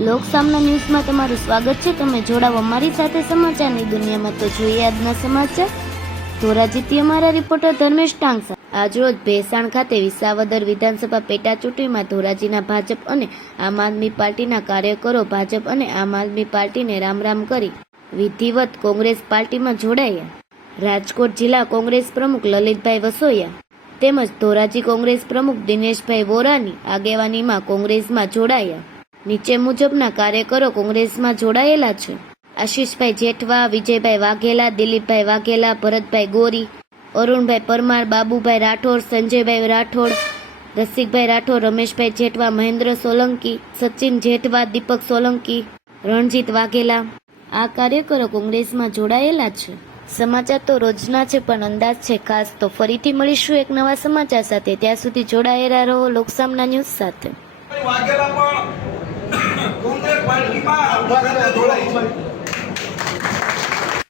લોકસામના ન્યૂઝમાં તમારું સ્વાગત છે. તમે જોડાવો અમારી સાથે સમાચારની દુનિયામાં તો જોઈએ આજના સમાચાર. ધોરાજીથી અમારા રિપોર્ટર ધર્મેશ ટાંગસા આજરોજ ભેસાણ ખાતે વિસાવદર વિધાનસભા પેટા ચૂંટણીમાં ધોરાજીના ભાજપ અને આમ આદમી પાર્ટીના કાર્યકરો ભાજપ અને આમ આદમી પાર્ટીને રામ રામ કરી વિધિવત કોંગ્રેસ પાર્ટીમાં જોડાયા. રાજકોટ જિલ્લા કોંગ્રેસ પ્રમુખ લલિતભાઈ વસોયા તેમજ ધોરાજી કોંગ્રેસ પ્રમુખ દિનેશભાઈ વોરાની આગેવાનીમાં કોંગ્રેસમાં જોડાયા. નીચે મુજબના કાર્યકરો કોંગ્રેસમાં જોડાયેલા છે. આશીષભાઈ જેઠવા, વિજયભાઈ વાઘેલા, દિલીપભાઈ વાઘેલા, ભરતભાઈ ગોરી, અરુણભાઈ પરમાર, બાબુભાઈ રાઠોડ, સંજયભાઈ રાઠોડ, રસિકભાઈ રાઠોડ, રમેશભાઈ જેઠવા, મહેન્દ્ર સોલંકી, સચિન જેઠવા, દીપક સોલંકી, રણજીત વાઘેલા. આ કાર્યકરો કોંગ્રેસમાં જોડાયેલા છે. સમાચાર તો રોજના છે, પણ અંદાજ છે, ખાસ તો ફરીથી મળીશું એક નવા સમાચાર સાથે. ત્યાં સુધી જોડાયેલા રહો લોકસામના ન્યૂઝ સાથે. વાઘેલા પણ કોંગ્રેસ પાર્ટીમાં આપણી સાથે જોડાય છે